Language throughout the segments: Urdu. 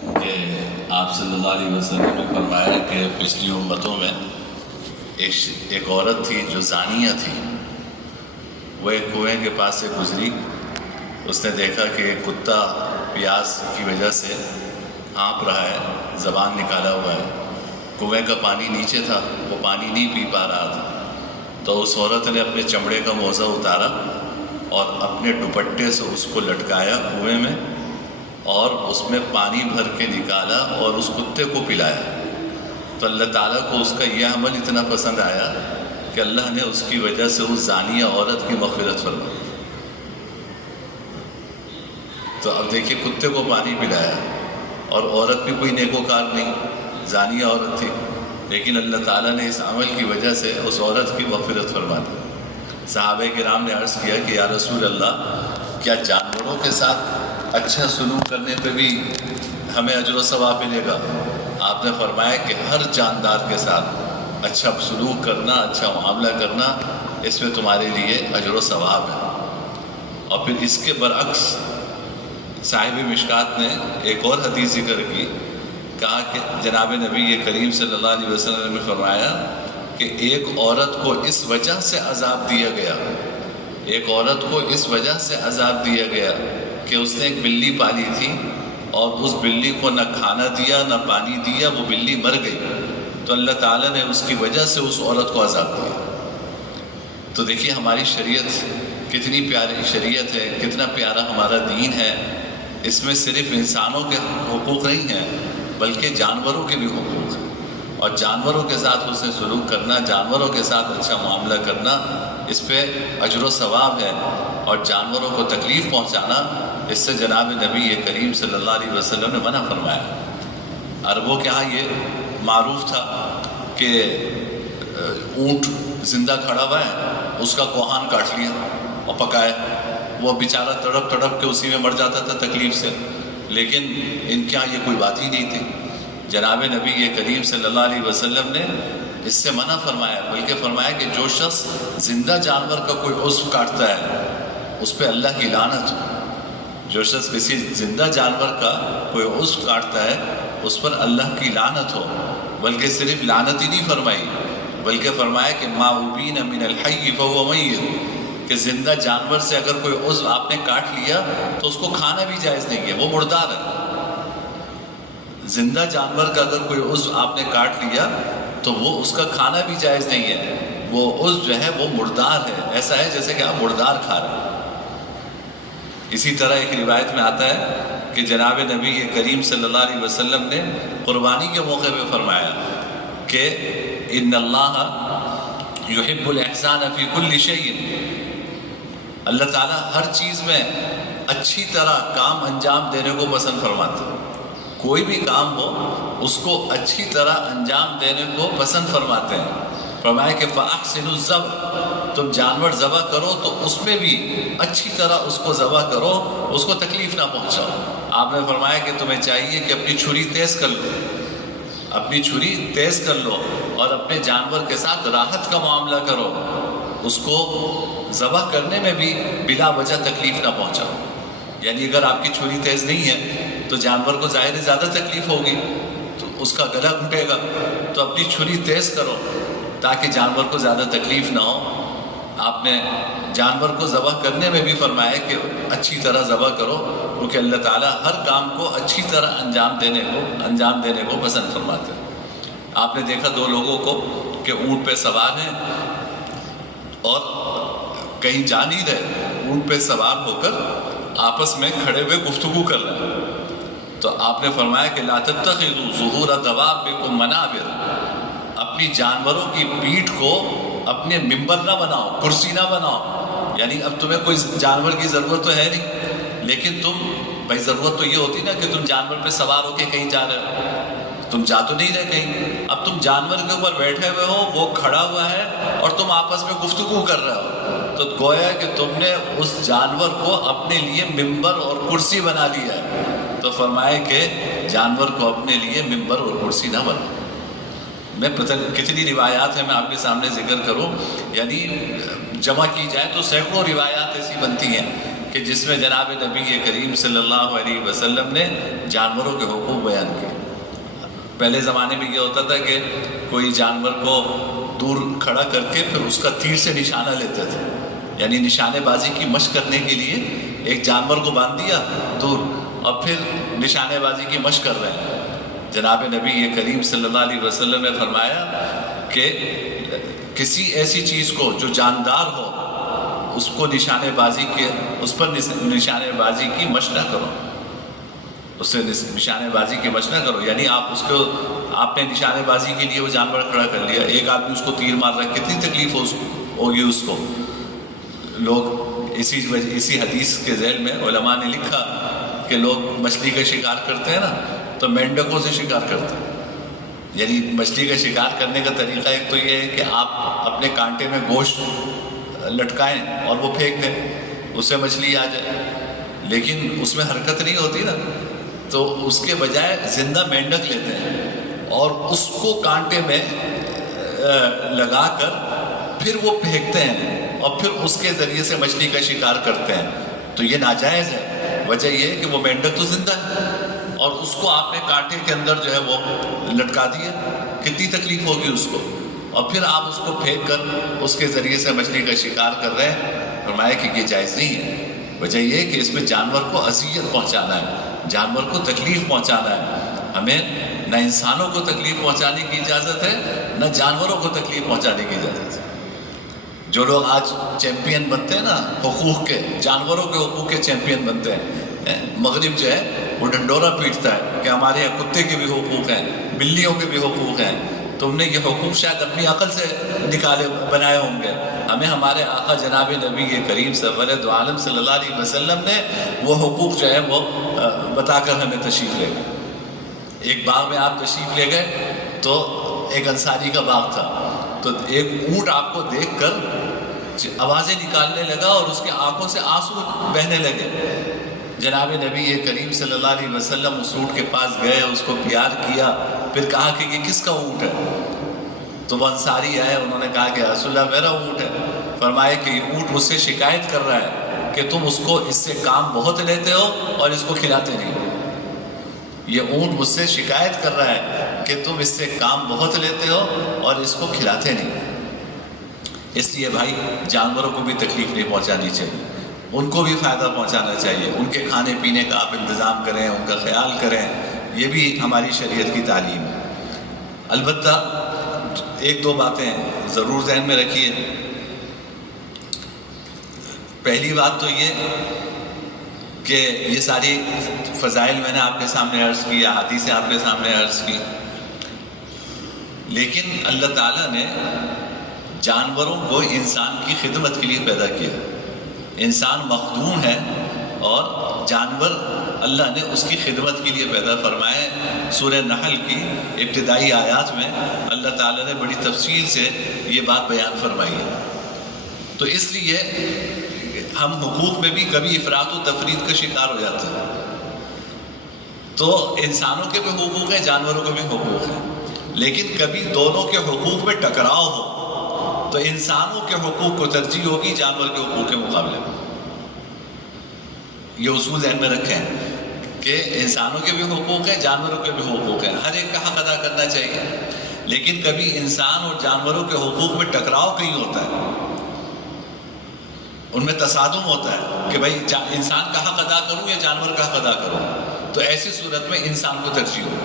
کہ آپ صلی اللہ علیہ وسلم نے فرمایا کہ پچھلی امتوں میں ایک عورت تھی جو زانیہ تھی. وہ ایک کنویں کے پاس سے گزری. اس نے دیکھا کہ ایک کتا پیاس کی وجہ سے ہانپ رہا ہے، زبان نکالا ہوا ہے. کنویں کا پانی نیچے تھا، وہ پانی نہیں پی پا رہا تھا. تو اس عورت نے اپنے چمڑے کا موزہ اتارا اور اپنے دوپٹے سے اس کو لٹکایا کنویں میں، اور اس میں پانی بھر کے نکالا اور اس کتے کو پلایا. تو اللہ تعالیٰ کو اس کا یہ عمل اتنا پسند آیا کہ اللہ نے اس کی وجہ سے اس زانیہ عورت کی مغفرت فرمائی. تو اب دیکھیے، کتے کو پانی پلایا اور عورت بھی کوئی نیکوکار نہیں، زانیہ عورت تھی، لیکن اللہ تعالیٰ نے اس عمل کی وجہ سے اس عورت کی مغفرت فرما دی. صحابہ کرام نے عرض کیا کہ یا رسول اللہ، کیا جانوروں کے ساتھ اچھا سلوک کرنے پہ بھی ہمیں اجر و ثواب ملے گا؟ آپ نے فرمایا کہ ہر جاندار کے ساتھ اچھا سلوک کرنا، اچھا معاملہ کرنا، اس میں تمہارے لیے اجر و ثواب ہے. اور پھر اس کے برعکس صاحب مشکات نے ایک اور حدیث ذکر کی. کہا کہ جناب نبی کریم صلی اللہ علیہ وسلم نے فرمایا کہ ایک عورت کو اس وجہ سے عذاب دیا گیا، ایک عورت کو اس وجہ سے عذاب دیا گیا کہ اس نے ایک بلی پالی تھی اور اس بلی کو نہ کھانا دیا نہ پانی دیا، وہ بلی مر گئی. تو اللہ تعالیٰ نے اس کی وجہ سے اس عورت کو عذاب دیا. تو دیکھیے ہماری شریعت کتنی پیاری شریعت ہے، کتنا پیارا ہمارا دین ہے. اس میں صرف انسانوں کے حقوق نہیں ہیں بلکہ جانوروں کے بھی حقوق ہیں، اور جانوروں کے ساتھ حسن سلوک کرنا، جانوروں کے ساتھ اچھا معاملہ کرنا، اس پہ اجر و ثواب ہے. اور جانوروں کو تکلیف پہنچانا، اس سے جناب نبی کریم صلی اللہ علیہ وسلم نے منع فرمایا. عربوں کے ہاں یہ معروف تھا کہ اونٹ زندہ کھڑا ہوا ہے، اس کا کوہان کاٹ لیا اور پکایا، وہ بیچارہ تڑپ تڑپ کے اسی میں مر جاتا تھا تکلیف سے. لیکن ان کے ہاں یہ کوئی بات ہی نہیں تھی. جناب نبی کریم صلی اللہ علیہ وسلم نے اس سے منع فرمایا، بلکہ فرمایا کہ جو شخص زندہ جانور کا کوئی عضو کاٹتا ہے اس پہ اللہ کی لعنت ہو. جو شخص کسی زندہ جانور کا کوئی عضو کاٹتا ہے اس پر اللہ کی لعنت ہو. بلکہ صرف لعنت ہی نہیں فرمائی، بلکہ فرمایا کہ ما ابین من الحی فهو میت، کہ زندہ جانور سے اگر کوئی عضو آپ نے کاٹ لیا تو اس کو کھانا بھی جائز نہیں ہے، وہ مردار ہے. زندہ جانور کا اگر کوئی عضو آپ نے کاٹ لیا تو وہ اس کا کھانا بھی جائز نہیں ہے، وہ عضو جو ہے وہ مردار ہے، ایسا ہے جیسے کہ آپ مردار کھا رہے ہیں. اسی طرح ایک روایت میں آتا ہے کہ جناب نبی کریم صلی اللہ علیہ وسلم نے قربانی کے موقع پہ فرمایا کہ ان اللہ یحب الاحسان فی کل شیء، اللہ تعالیٰ ہر چیز میں اچھی طرح کام انجام دینے کو پسند فرماتا ہے. کوئی بھی کام ہو اس کو اچھی طرح انجام دینے کو پسند فرماتے ہیں. فرمایا کہ فَأَحْسِنُوا الذَّبْحَ، تم جانور ذبح کرو تو اس میں بھی اچھی طرح اس کو ذبح کرو، اس کو تکلیف نہ پہنچاؤ. آپ نے فرمایا کہ تمہیں چاہیے کہ اپنی چھری تیز کر لو، اپنی چھری تیز کر لو اور اپنے جانور کے ساتھ راحت کا معاملہ کرو، اس کو ذبح کرنے میں بھی بلا وجہ تکلیف نہ پہنچاؤ. یعنی اگر آپ کی چھری تیز نہیں ہے تو جانور کو ظاہر زیادہ تکلیف ہوگی، تو اس کا گلا گھٹے گا. تو اپنی چھری تیز کرو تاکہ جانور کو زیادہ تکلیف نہ ہو. آپ نے جانور کو ذبح کرنے میں بھی فرمایا کہ اچھی طرح ذبح کرو، کیونکہ اللہ تعالیٰ ہر کام کو اچھی طرح انجام دینے کو پسند فرماتے ہیں. آپ نے دیکھا دو لوگوں کو کہ اونٹ پہ سوار ہیں اور کہیں جا نہیں رہے، اونٹ پہ سوار ہو کر آپس میں کھڑے ہوئے گفتگو کر رہے ہیں. تو آپ نے فرمایا کہ لا تتخذوا ظہور دوابکم منابر، اپنی جانوروں کی پیٹھ کو اپنے ممبر نہ بناؤ، کرسی نہ بناؤ. یعنی اب تمہیں کوئی جانور کی ضرورت تو ہے نہیں، لیکن تم بھائی ضرورت تو یہ ہوتی نا کہ تم جانور پہ سوار ہو کے کہیں جا رہے ہو، تم جا تو نہیں رہے کہیں. اب تم جانور کے اوپر بیٹھے ہوئے ہو، وہ کھڑا ہوا ہے اور تم آپس میں گفتگو کر رہے ہو، تو گویا کہ تم نے اس جانور کو اپنے لیے ممبر اور کرسی بنا لیا ہے. تو فرمائے کہ جانور کو اپنے لیے ممبر اور کرسی نہ بناؤ. میں پتہ کتنی روایات ہیں میں آپ کے سامنے ذکر کروں، یعنی جمع کی جائے تو سینکڑوں روایات ایسی بنتی ہیں کہ جس میں جناب نبی کریم صلی اللہ علیہ وسلم نے جانوروں کے حقوق بیان کیے۔ پہلے زمانے میں یہ ہوتا تھا کہ کوئی جانور کو دور کھڑا کر کے پھر اس کا تیر سے نشانہ لیتے تھے، یعنی نشانے بازی کی مشق کرنے کے لیے ایک جانور کو باندھ دیا دور اور پھر نشانے بازی کی مشق کر رہے ہیں۔ جناب نبی کریم صلی اللہ علیہ وسلم نے فرمایا کہ کسی ایسی چیز کو جو جاندار ہو اس کو نشانے بازی کے اس پر نشانے بازی کی مشق نہ کرو، اس سے نشانے بازی کی مشق نہ کرو، یعنی آپ نے نشانے بازی کے لیے وہ جانور کھڑا کر لیا، ایک آدمی اس کو تیر مار رہا ہے، کتنی تکلیف ہوگی اس کو۔ لوگ اسی حدیث کے ذیل میں علماء نے لکھا کہ لوگ مچھلی کا شکار کرتے ہیں نا تو مینڈکوں سے شکار کرتے ہیں، یعنی مچھلی کا شکار کرنے کا طریقہ ایک تو یہ ہے کہ آپ اپنے کانٹے میں گوشت لٹکائیں اور وہ پھینک دیں، اس سے مچھلی آ جائے، لیکن اس میں حرکت نہیں ہوتی نا، تو اس کے بجائے زندہ مینڈک لیتے ہیں اور اس کو کانٹے میں لگا کر پھر وہ پھینکتے ہیں اور پھر اس کے ذریعے سے مچھلی کا شکار کرتے ہیں، تو یہ ناجائز ہے۔ وجہ یہ ہے کہ وہ مینڈک تو زندہ ہے اور اس کو آپ نے کانٹے کے اندر جو ہے وہ لٹکا دیا، کتنی تکلیف ہوگی اس کو، اور پھر آپ اس کو پھینک کر اس کے ذریعے سے مچھلی کا شکار کر رہے ہیں۔ فرمایا کہ یہ جائز نہیں ہے۔ وجہ یہ ہے کہ اس میں جانور کو اذیت پہنچانا ہے، جانور کو تکلیف پہنچانا ہے۔ ہمیں نہ انسانوں کو تکلیف پہنچانے کی اجازت ہے نہ جانوروں کو تکلیف پہنچانے کی اجازت ہے۔ جو لوگ آج چیمپئن بنتے ہیں نا حقوق کے، جانوروں کے حقوق کے چیمپئن بنتے ہیں، مغرب جو ہے وہ ڈنڈورا پیٹتا ہے کہ ہمارے یہاں کتے کے بھی حقوق ہیں، بلیوں کے بھی حقوق ہیں، تم نے یہ حقوق شاید اپنی عقل سے بنائے ہوں گے۔ ہمیں ہمارے آقا جناب نبی کریم سرورِ دو عالم صلی اللہ علیہ وسلم نے وہ حقوق جو ہے وہ بتا کر ہمیں تشریف لے گئے۔ ایک باغ میں آپ تشریف لے گئے تو ایک انصاری کا باغ تھا، تو ایک اونٹ آپ کو دیکھ کر آوازیں نکالنے لگا اور اس کے آنکھوں سے آنسو بہنے لگے۔ جناب نبی کریم صلی اللہ علیہ وسلم اس اونٹ کے پاس گئے، اس کو پیار کیا، پھر کہا کہ یہ کس کا اونٹ ہے؟ تو وہ انصاری آئے، انہوں نے کہا کہ رسول اللہ میرا اونٹ ہے۔ فرمایا کہ یہ اونٹ مجھ سے شکایت کر رہا ہے کہ تم اس کو اس سے کام بہت لیتے ہو اور اس کو کھلاتے نہیں ہو۔ یہ اونٹ مجھ سے شکایت کر رہا ہے کہ تم اس سے کام بہت لیتے ہو اور اس کو کھلاتے نہیں۔ اس لیے بھائی جانوروں کو بھی تکلیف نہیں پہنچانی چاہیے، ان کو بھی فائدہ پہنچانا چاہیے، ان کے کھانے پینے کا آپ انتظام کریں، ان کا خیال کریں، یہ بھی ہماری شریعت کی تعلیم ہے۔ البتہ ایک دو باتیں ضرور ذہن میں رکھیے۔ پہلی بات تو یہ کہ یہ ساری فضائل میں نے آپ کے سامنے عرض کی، احادیثیں آپ کے سامنے عرض کی، لیکن اللہ تعالیٰ نے جانوروں کو انسان کی خدمت کے لیے پیدا کیا۔ انسان مخدوم ہے اور جانور اللہ نے اس کی خدمت کے لیے پیدا فرمائے۔ سورہ نحل کی ابتدائی آیات میں اللہ تعالیٰ نے بڑی تفصیل سے یہ بات بیان فرمائی ہے۔ تو اس لیے ہم حقوق میں بھی کبھی افراط و تفرید کا شکار ہو جاتے ہیں۔ تو انسانوں کے بھی حقوق ہیں، جانوروں کے بھی حقوق ہیں، لیکن کبھی دونوں کے حقوق میں ٹکراؤ ہو تو انسانوں کے حقوق کو ترجیح ہوگی جانور کے حقوق کے مقابلے میں۔ یہ اصول ذہن میں رکھیں کہ انسانوں کے بھی حقوق ہیں، جانوروں کے بھی حقوق ہیں، ہر ایک کا حق ادا کرنا چاہیے، لیکن کبھی انسان اور جانوروں کے حقوق میں ٹکراؤ کہیں ہوتا ہے، ان میں تصادم ہوتا ہے کہ بھائی انسان کا حق ادا کروں یا جانور کا حق ادا کروں، تو ایسی صورت میں انسان کو ترجیح ہو۔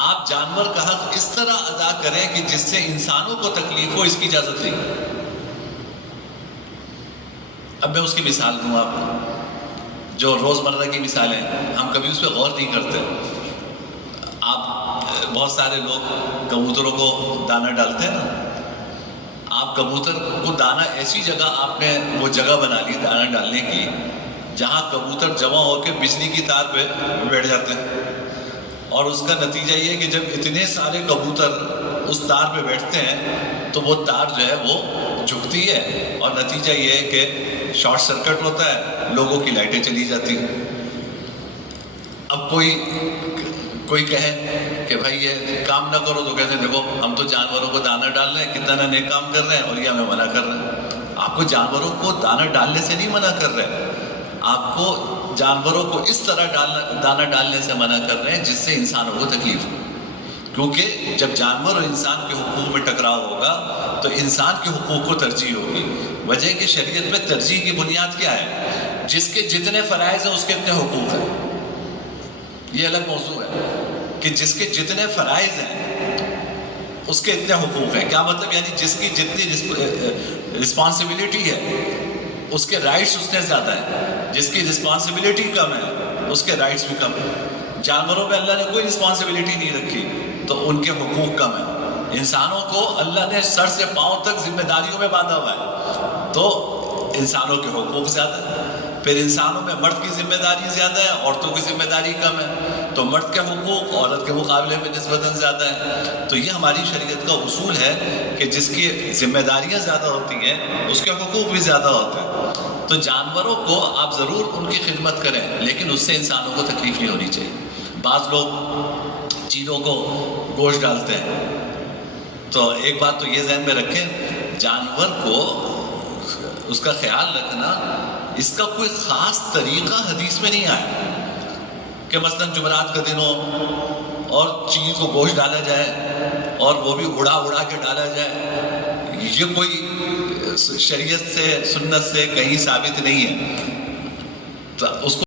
آپ جانور کا حق اس طرح ادا کریں کہ جس سے انسانوں کو تکلیف ہو، اس کی اجازت نہیں۔ اب میں اس کی مثال دوں آپ کو، جو روزمرہ کی مثالیں ہم کبھی اس پہ غور نہیں کرتے۔ آپ بہت سارے لوگ کبوتروں کو دانہ ڈالتے ہیں نا، آپ کبوتر کو دانہ ایسی جگہ آپ نے وہ جگہ بنا لی دانہ ڈالنے کی جہاں کبوتر جمع ہو کے بجلی کی تار پہ بیٹھ جاتے ہیں، اور اس کا نتیجہ یہ کہ جب اتنے سارے کبوتر اس تار پہ بیٹھتے ہیں تو وہ تار جو ہے وہ جھکتی ہے، اور نتیجہ یہ ہے کہ شارٹ سرکٹ ہوتا ہے، لوگوں کی لائٹیں چلی جاتی ہیں۔ اب کوئی کہے کہ بھائی یہ کام نہ کرو، تو کہتے ہیں دیکھو ہم تو جانوروں کو دانہ ڈال رہے ہیں، کتنا نیک کام کر رہے ہیں اور یہ ہمیں منع کر رہے ہیں۔ آپ کو جانوروں کو دانہ ڈالنے سے نہیں منع کر رہے، آپ کو جانوروں کو اس طرح دانہ ڈالنے سے منع کر رہے ہیں جس سے انسانوں کو تکلیف ہو، کیونکہ جب جانور اور انسان کے حقوق میں ٹکراؤ ہوگا تو انسان کے حقوق کو ترجیح ہوگی۔ وجہ کہ شریعت میں ترجیح کی بنیاد کیا ہے؟ جس کے جتنے فرائض ہیں اس کے اتنے حقوق ہیں، یہ الگ موضوع ہے کہ جس کے جتنے فرائض ہیں اس کے اتنے حقوق ہیں۔ کیا مطلب؟ یعنی جس کی جتنی رسپانسبلٹی ہے اس کے رائٹس اتنے زیادہ ہیں، جس کی رسپانسبلٹی کم ہے اس کے رائٹس بھی کم ہیں۔ جانوروں پہ اللہ نے کوئی رسپانسبلٹی نہیں رکھی تو ان کے حقوق کم ہیں۔ انسانوں کو اللہ نے سر سے پاؤں تک ذمہ داریوں میں باندھا ہوا ہے تو انسانوں کے حقوق زیادہ ہیں۔ پھر انسانوں میں مرد کی ذمہ داری زیادہ ہے، عورتوں کی ذمہ داری کم ہے، تو مرد کے حقوق عورت کے مقابلے میں نسبتاً زیادہ ہیں۔ تو یہ ہماری شریعت کا اصول ہے کہ جس کی ذمہ داریاں زیادہ ہوتی ہیں اس کے حقوق بھی زیادہ ہوتے ہیں۔ تو جانوروں کو آپ ضرور ان کی خدمت کریں، لیکن اس سے انسانوں کو تکلیف نہیں ہونی چاہیے۔ بعض لوگ چیزوں کو گوشت ڈالتے ہیں، تو ایک بات تو یہ ذہن میں رکھیں، جانور کو اس کا خیال رکھنا، اس کا کوئی خاص طریقہ حدیث میں نہیں آیا کہ مثلاً جمعرات کا دن ہو اور چیز کو گوشت ڈالا جائے اور وہ بھی اڑا کے ڈالا جائے۔ یہ کوئی شریعت سے سنت سے کہیں ثابت نہیں ہے، تو اس کو